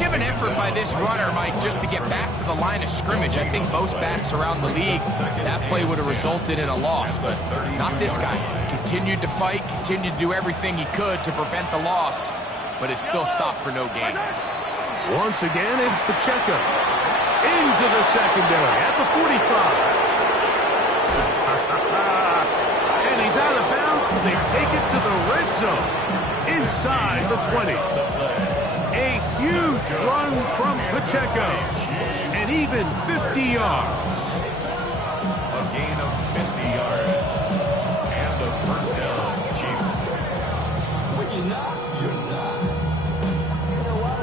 Give an effort by this runner, Mike, just to get back to the line of scrimmage. I think most backs around the league, that play would have resulted in a loss, but not this guy. Continued to fight, continued to do everything he could to prevent the loss, but it still stopped for no gain. Once again, it's Pacheco. Into the secondary at the 45. And he's out of bounds, but they take it to the red zone. Inside the 20. A huge run from Pacheco. And even 50 yards. A gain of 50 yards. And a first down, Chiefs. When you're not, you're not. You know what?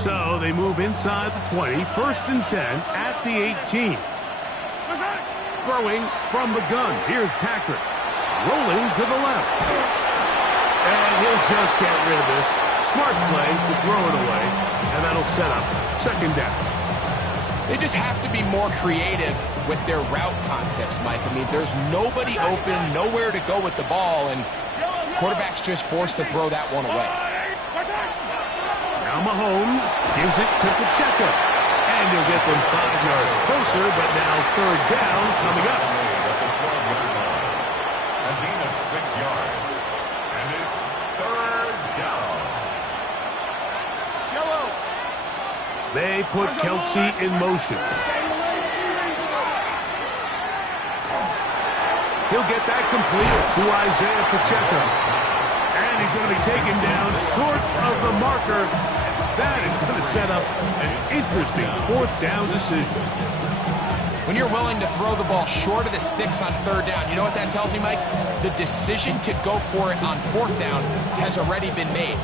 So they move inside the 20, first and 10 at the 18. Throwing from the gun. Here's Patrick. Rolling to the left. And he'll just get rid of this. Smart play to throw it away. And that'll set up second down. They just have to be more creative with their route concepts, Mike. I mean, there's nobody open, nowhere to go with the ball, and quarterback's just forced to throw that one away. Now Mahomes gives it to Pacheco. And he'll get them 5 yards closer, but now third down coming up. A gain of 6 yards. And it's third down. They put Kelsey in motion. He'll get that complete to Isaiah Pacheco. And he's going to be taken down short of the marker. That is going to set up an interesting fourth down decision. When you're willing to throw the ball short of the sticks on third down, you know what that tells you, Mike? The decision to go for it on fourth down has already been made.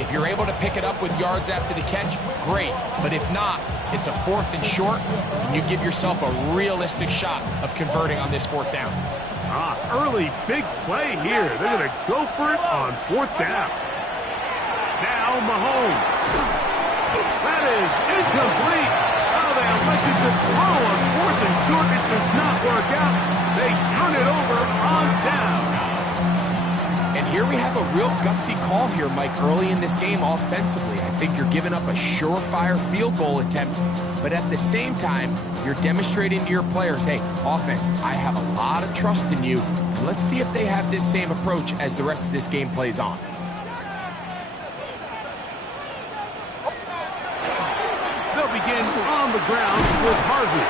If you're able to pick it up with yards after the catch, great. But if not, it's a fourth and short, and you give yourself a realistic shot of converting on this fourth down. Early big play here. They're going to go for it on fourth down. Now Mahomes. That is incomplete. Oh, they elected to throw on fourth and short. It does not work out. They turn it over on down. And here we have a real gutsy call here, Mike, early in this game offensively. I think you're giving up a surefire field goal attempt, but at the same time, you're demonstrating to your players, hey, offense, I have a lot of trust in you. Let's see if they have this same approach as the rest of this game plays on. They'll begin on the ground with Harvey.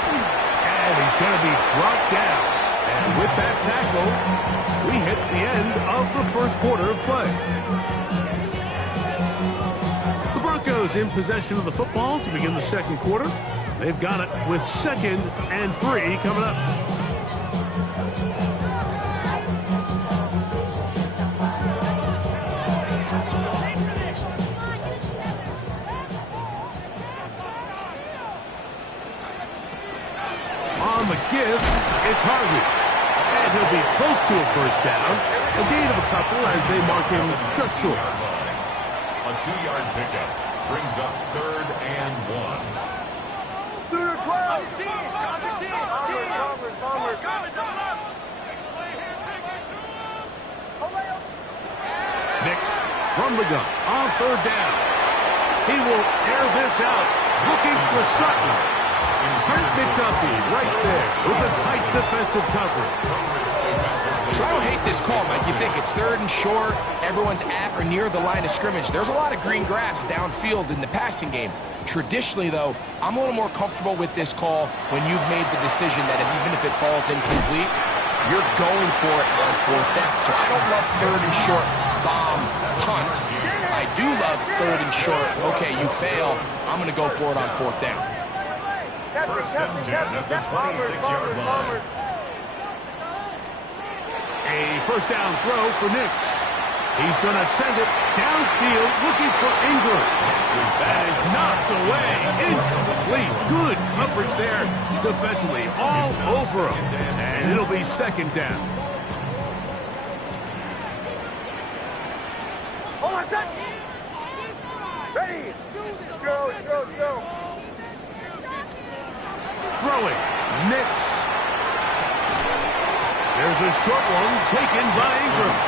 And he's going to be brought down. And with that tackle, we hit the end of the first quarter of play. The Broncos in possession of the football to begin the second quarter. They've got it with 2nd and 3 coming up. On the give, it's Harvey. And he'll be close to a first down. A gain of a couple as they mark him just short. A 2-yard pickup brings up 3rd and 1. Through 12. Nix from the gun on 3rd down. He will air this out, looking for Sutton. Trent McDuffie right there with a tight defensive coverage. So I don't hate this call, Mike. You think it's 3rd and short, everyone's at or near the line of scrimmage. There's a lot of green grass downfield in the passing game. Traditionally, though, I'm a little more comfortable with this call when you've made the decision that even if it falls incomplete, you're going for it on 4th down. So I don't love 3rd and short bomb punt. I do love 3rd and short, okay, you fail, I'm going to go for it on 4th down. First and 10 at the 26-yard line. A first down throw for Nix. He's going to send it downfield looking for Ingram. That is knocked away. Incomplete. Good coverage there defensively. All over him. And it'll be second down. Hold on, set. Ready. Joe. Throwing. Nix. There's a short one taken by Ingram.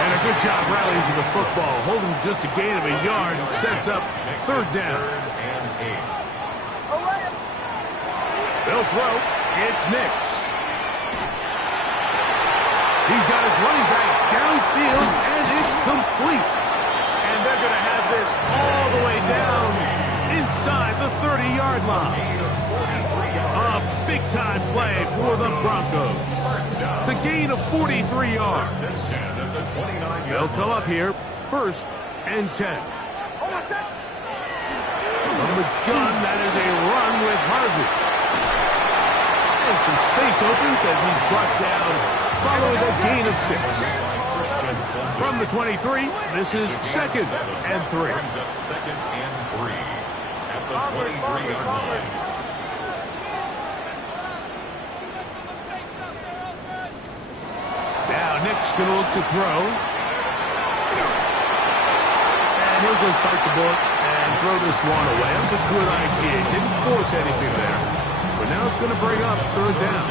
And a good job rallying to the football. Holding just a gain of a yard. Sets up third down. They'll throw. It's Nix. He's got his running back downfield, and it's complete. And they're going to have this all the way down inside the 30-yard line. A big-time play for the Broncos. It's a gain of 43 yards. They'll come up here, first and 10. From the gun, that is a run with Harvey. And some space opens as he's brought down following a gain of 6. From the 23, this is second and 3. Second and 3 at the 23-yard line. Now Nick's going to look to throw. And he'll just bite the bullet and throw this one away. That was a good idea. Didn't force anything there. But now it's going to bring up third down.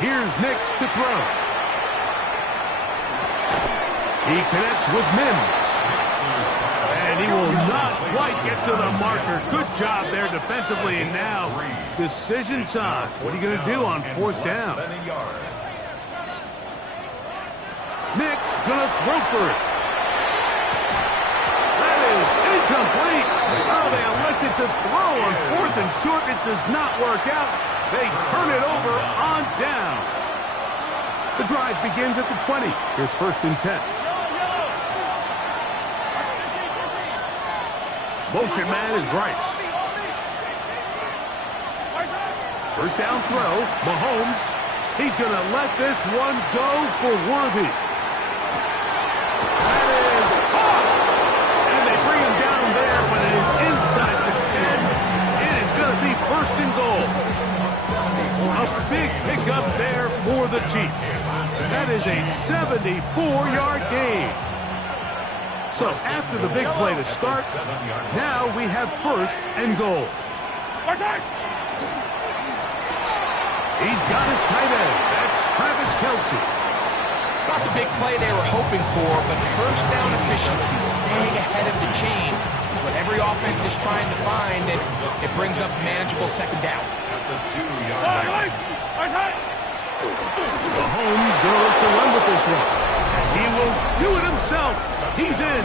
Here's Nix to throw. He connects with Mims. And he will not quite get to the marker. Good job there defensively. And now, decision time. What are you going to do on fourth down? Nix going to throw for it. That is incomplete. Oh, they elected to throw on fourth and short. It does not work out. They turn it over on down. The drive begins at the 20. Here's first and 10. Motion man is Rice. First down throw. Mahomes. He's going to let this one go for Worthy. That is off. And they bring him down there, but it is inside the 10. It is going to be first and goal. A big pickup there for the Chiefs. That is a 74-yard gain. So after the big play to start, now we have first and goal. He's got his tight end. That's Travis Kelce. It's not the big play they were hoping for, but first down efficiency, staying ahead of the chains, is what every offense is trying to find, and it brings up manageable second down. Mahomes going to look to run with this one. He will do it himself. He's in.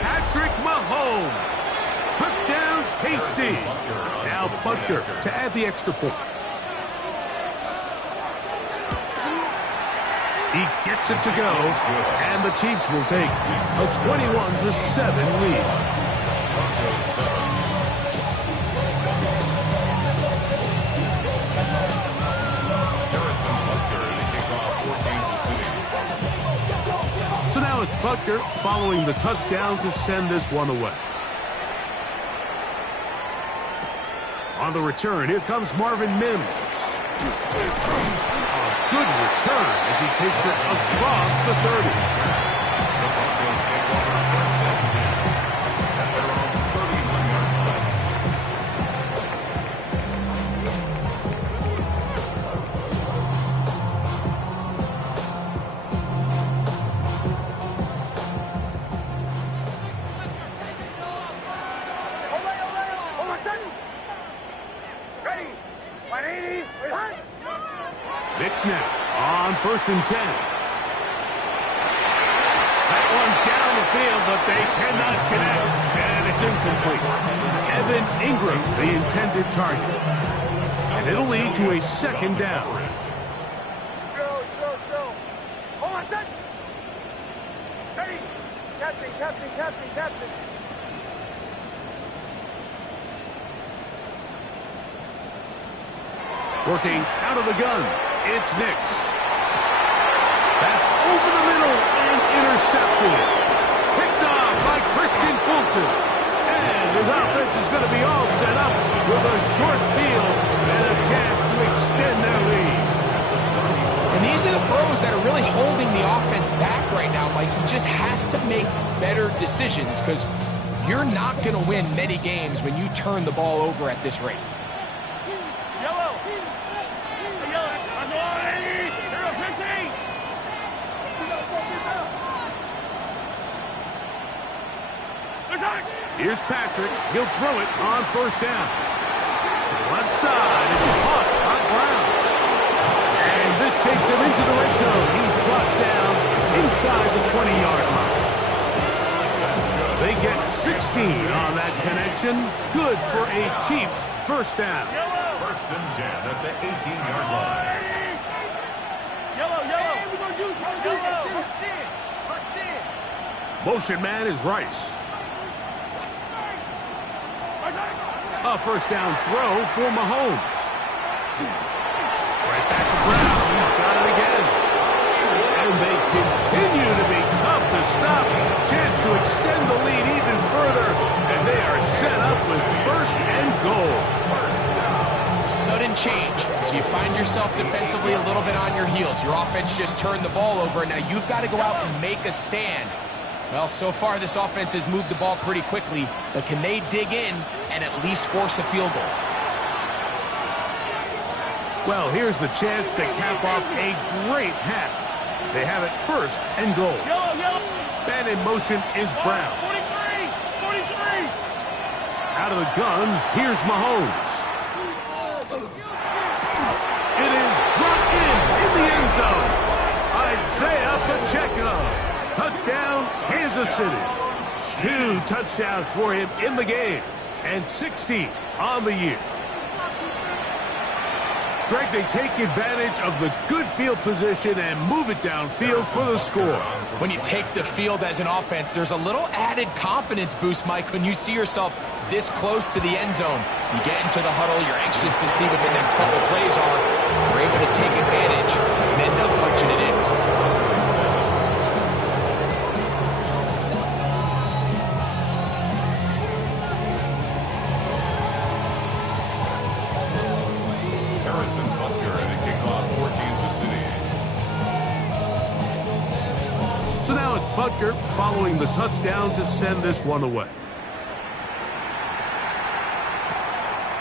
Patrick Mahomes. Touchdown, KC. Now Butker to add the extra point. He gets it to go, and the Chiefs will take a 21-7 lead. So now it's Butker following the touchdown to send this one away. On the return, here comes Marvin Mims. A good return as he takes it across the 30. Nix now on first and 10. That one down the field, but they cannot connect, and it's incomplete. Evan Ingram, the intended target. And it'll lead to a second down. Joe. Hold on a second. Ready. Captain. Working out of the gun, it's Nix. middle and intercepted. Picked off by Christian Fulton. And his offense is going to be all set up with a short field and a chance to extend their lead. And these are the throws that are really holding the offense back right now, Mike. He just has to make better decisions because you're not going to win many games when you turn the ball over at this rate. Yellow. Hero 15. Here's Patrick. He'll throw it on first down. To the left side. It's caught on Brown. And this takes him into the red zone. He's brought down inside the 20-yard line. They get 16 on that connection. Good for a Chiefs first down. First and 10 at the 18-yard line. Yellow. We're going to use yellow. Rush in. Motion man is Rice. A first down throw for Mahomes. Right back to Brown. He's got it again. And they continue to be tough to stop. Chance to extend the lead even further as they are set up with first and goal. Sudden change. So you find yourself defensively a little bit on your heels. Your offense just turned the ball over. Now you've got to go out and make a stand. Well, so far this offense has moved the ball pretty quickly, but can they dig in and at least force a field goal? Well, here's the chance to cap off a great half. They have it first and goal. Yellow. Man in motion is Brown. 43. Out of the gun, here's Mahomes. It is brought in the end zone. Isaiah Pacheco. Touchdown, Kansas City. 2 touchdowns for him in the game, and 60 on the year. Greg, they take advantage of the good field position and move it downfield for the score. When you take the field as an offense, there's a little added confidence boost, Mike, when you see yourself this close to the end zone. You get into the huddle, you're anxious to see what the next couple plays are. You're able to take advantage and end up punching it in. So now it's Butker following the touchdown to send this one away.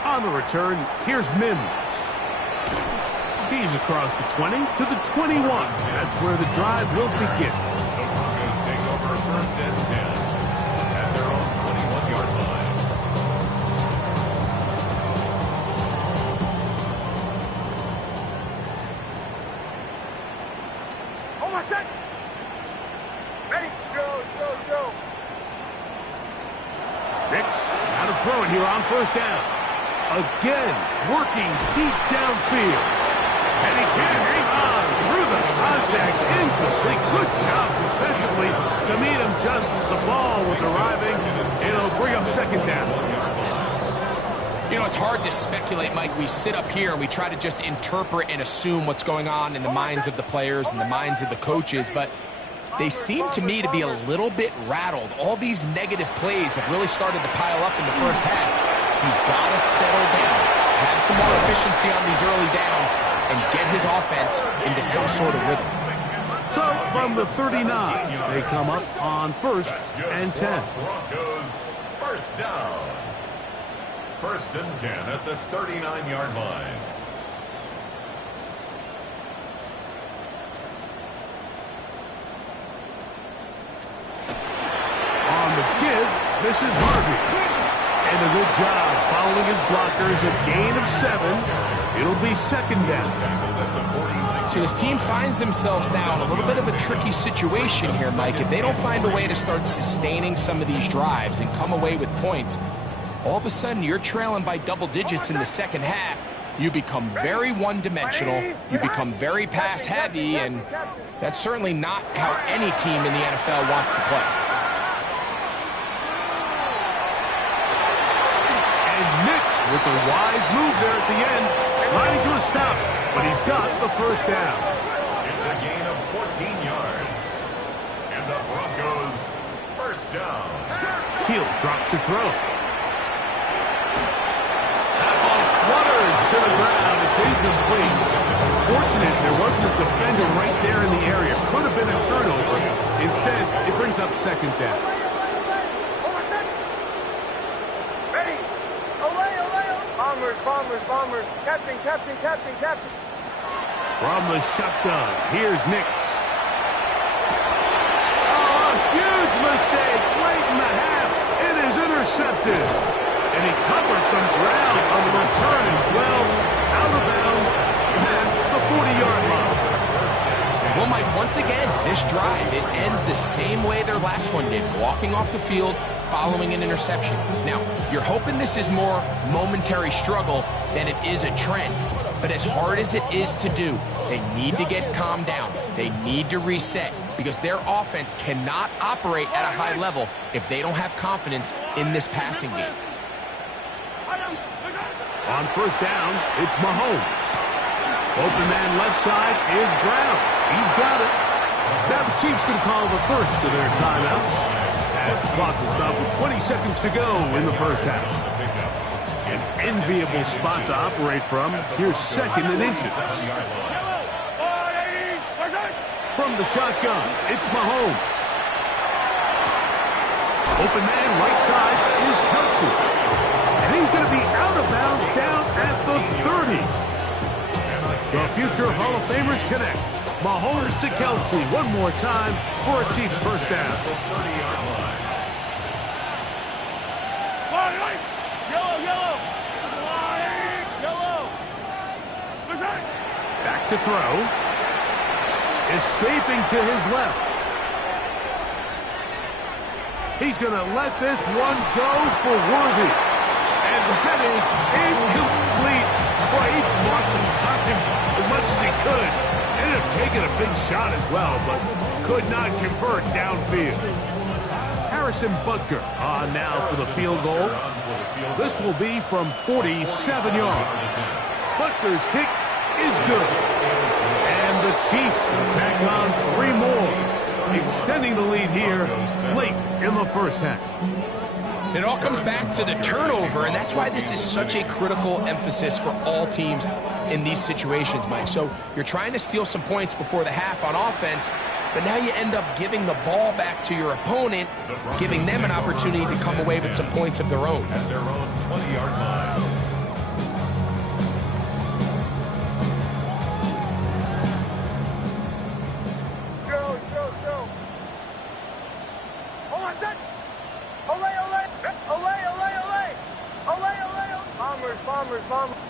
On the return, here's Mims. He's across the 20 to the 21. That's where the drive will begin. The Broncos take over first and 10 at their own 21-yard line. Hold on a sec. Ready? Joe. Nix, now to throw it here on first down. Again, working deep downfield. And he can't hang on through the contact. Incomplete. Good job defensively to meet him just as the ball was arriving. It'll bring up second down. You know, it's hard to speculate, Mike. We sit up here and we try to just interpret and assume what's going on in the minds of the players and the minds of the coaches, but they seem to me to be a little bit rattled. All these negative plays have really started to pile up in the first half. He's got to settle down, have some more efficiency on these early downs, and get his offense into some sort of rhythm. So from the 39, they come up on first and 10. Broncos first down. First and 10 at the 39-yard line. On the give, this is Harvey. And a good job following his blockers, a gain of 7. It'll be second down. So this team finds themselves now in a little bit of a tricky situation here, Mike. If they don't find a way to start sustaining some of these drives and come away with points, all of a sudden you're trailing by double digits in the second half. You become very one-dimensional, you become very pass-heavy, and that's certainly not how any team in the NFL wants to play. And Nix with a wise move there at the end, sliding to a stop, but he's got the first down. It's a gain of 14 yards. First down. He'll drop to throw. That ball flutters to the ground. It's incomplete. Fortunate there wasn't a defender right there in the area. Could have been a turnover. Instead, it brings up second down. Ready. Away, away, away. Bombers, bombers, bombers. Captain, captain, captain, captain. From the shotgun, here's Nix. Oh, a huge mistake late in the half. It is intercepted. And he covers some ground on the return as well. Out of bounds and the 40-yard line. Well, Mike, once again, this drive, it ends the same way their last one did, walking off the field, following an interception. Now, you're hoping this is more momentary struggle than it is a trend. But as hard as it is to do, they need to get calmed down. They need to reset because their offense cannot operate at a high level if they don't have confidence in this passing game. On first down, it's Mahomes. Open man left side is Brown. He's got it. Now the Chiefs can call the first of their timeouts as the clock will stop with 20 seconds to go in the first half. An enviable spot to operate from. Here's second and inches. From the shotgun, it's Mahomes. Open man right side is Kelsey. And he's going to be out of bounds down at the 30. The future Hall of Famers connect. Mahomes to Kelsey one more time for a Chiefs first down. Back to throw. Escaping to his left. He's going to let this one go for Worthy. And that is incomplete. Boy, he bought some time as much as he could. Ended up taking a big shot as well, but could not convert downfield. Harrison Butker on now for the field goal. This will be from 47 yards. Butker's kick is good. And the Chiefs tack on 3 more, extending the lead here late in the first half. It all comes back to the turnover, and that's why this is such a critical emphasis for all teams in these situations, Mike. So you're trying to steal some points before the half on offense, but now you end up giving the ball back to your opponent, giving them an opportunity to come away with some points of their own. At their own 20-yard line.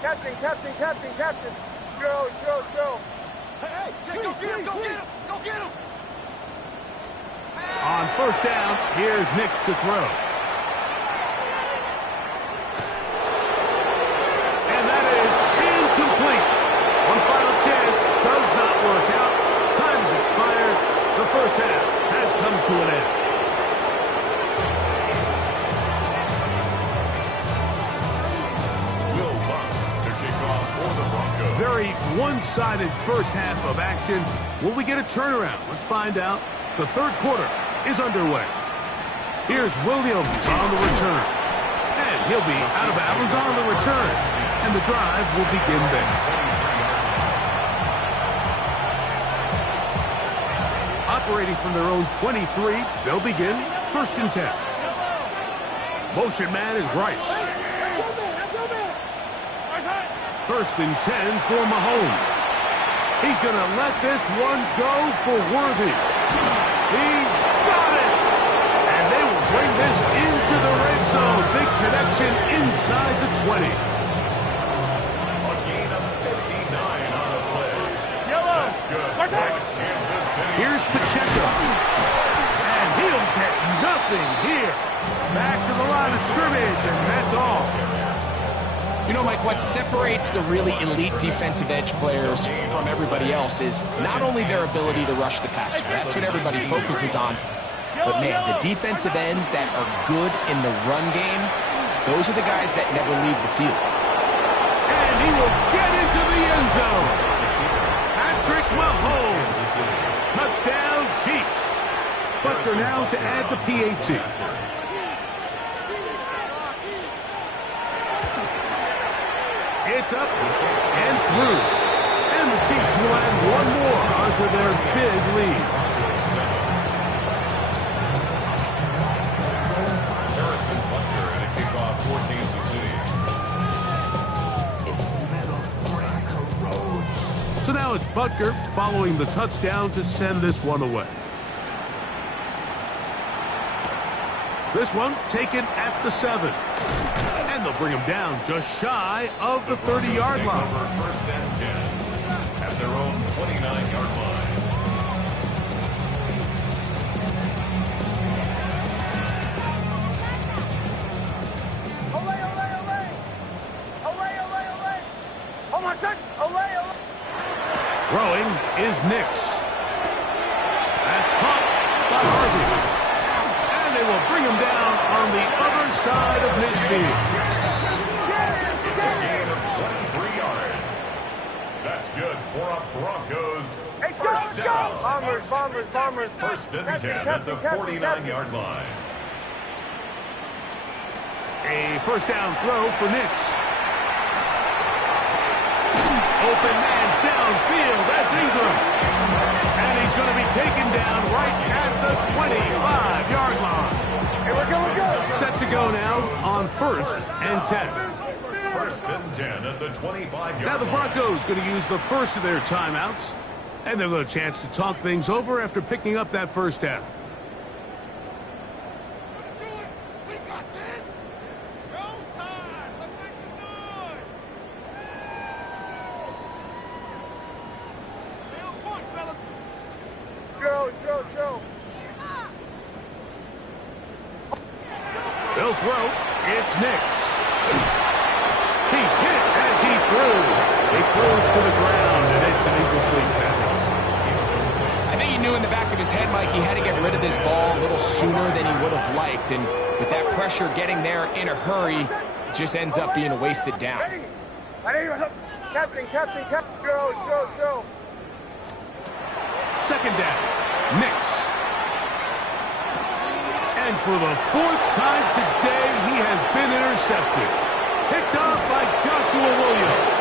Captain, captain, captain, captain. Throw. Hey, go get him, go get him, go get him. On first down, here's Nix to throw. And that is incomplete. One final chance does not work out. Time's expired. The first half has come to an end. Very one-sided first half of action. Will we get a turnaround? Let's find out. The third quarter is underway. Here's Williams on the return. And he'll be out of bounds on the return. And the drive will begin there. Operating from their own 23, they'll begin first and 10. Motion man is Rice. First and 10 for Mahomes. He's going to let this one go for Worthy. He's got it! And they will bring this into the red zone. Big connection inside the 20. A gain of 59 on the play. That's good. Kansas City. Here's Pacheco. And he'll get nothing here. Back to the line of scrimmage, and that's all. You know, Mike, what separates the really elite defensive edge players from everybody else is not only their ability to rush the passer. That's what everybody focuses on. But, man, the defensive ends that are good in the run game, those are the guys that never leave the field. And he will get into the end zone. Patrick Mahomes. Touchdown, Chiefs. Butker now to add the PAT. It's up and through. And the Chiefs will add one more onto their big lead. Harrison Butker and a kickoff for Kansas City. So now it's Butker following the touchdown to send this one away. This one taken at the 7. And they'll bring him down just shy of the 30-yard line. First and 10 at their own 29-yard line. Olay, olay, olay! Olay, olay, olay! Oh my son! Olay, olay! Throwing is Nix. That's caught by Harvey. And they will bring him down on the other side of midfield. It's a gain of 23 yards. That's good for a Broncos Hey, shoot, first let's go! down. Bombers, bombers, bombers! First and 10 at the Captain, 49-yard line. A first down throw for Nix. Open man downfield. That's Ingram. And he's going to be taken down right at the 25-yard line. Hey, we're going good! Set to go now on first and 10. First and 10 at the 25-yard Now the line. Broncos going to use the first of their timeouts. And they'll get a chance to talk things over after picking up that first down. Throw. They'll throw. It's Nix. He's hit as he throws. He throws to the ground, and it's an incomplete pass. I think he knew in the back of his head, Mike, he had to get rid of this ball a little sooner than he would have liked. And with that pressure getting there in a hurry, it just ends up being a wasted down. Captain, throw. Second down. Nix. And for the fourth time today, he has been intercepted. Picked off by Joshua Williams.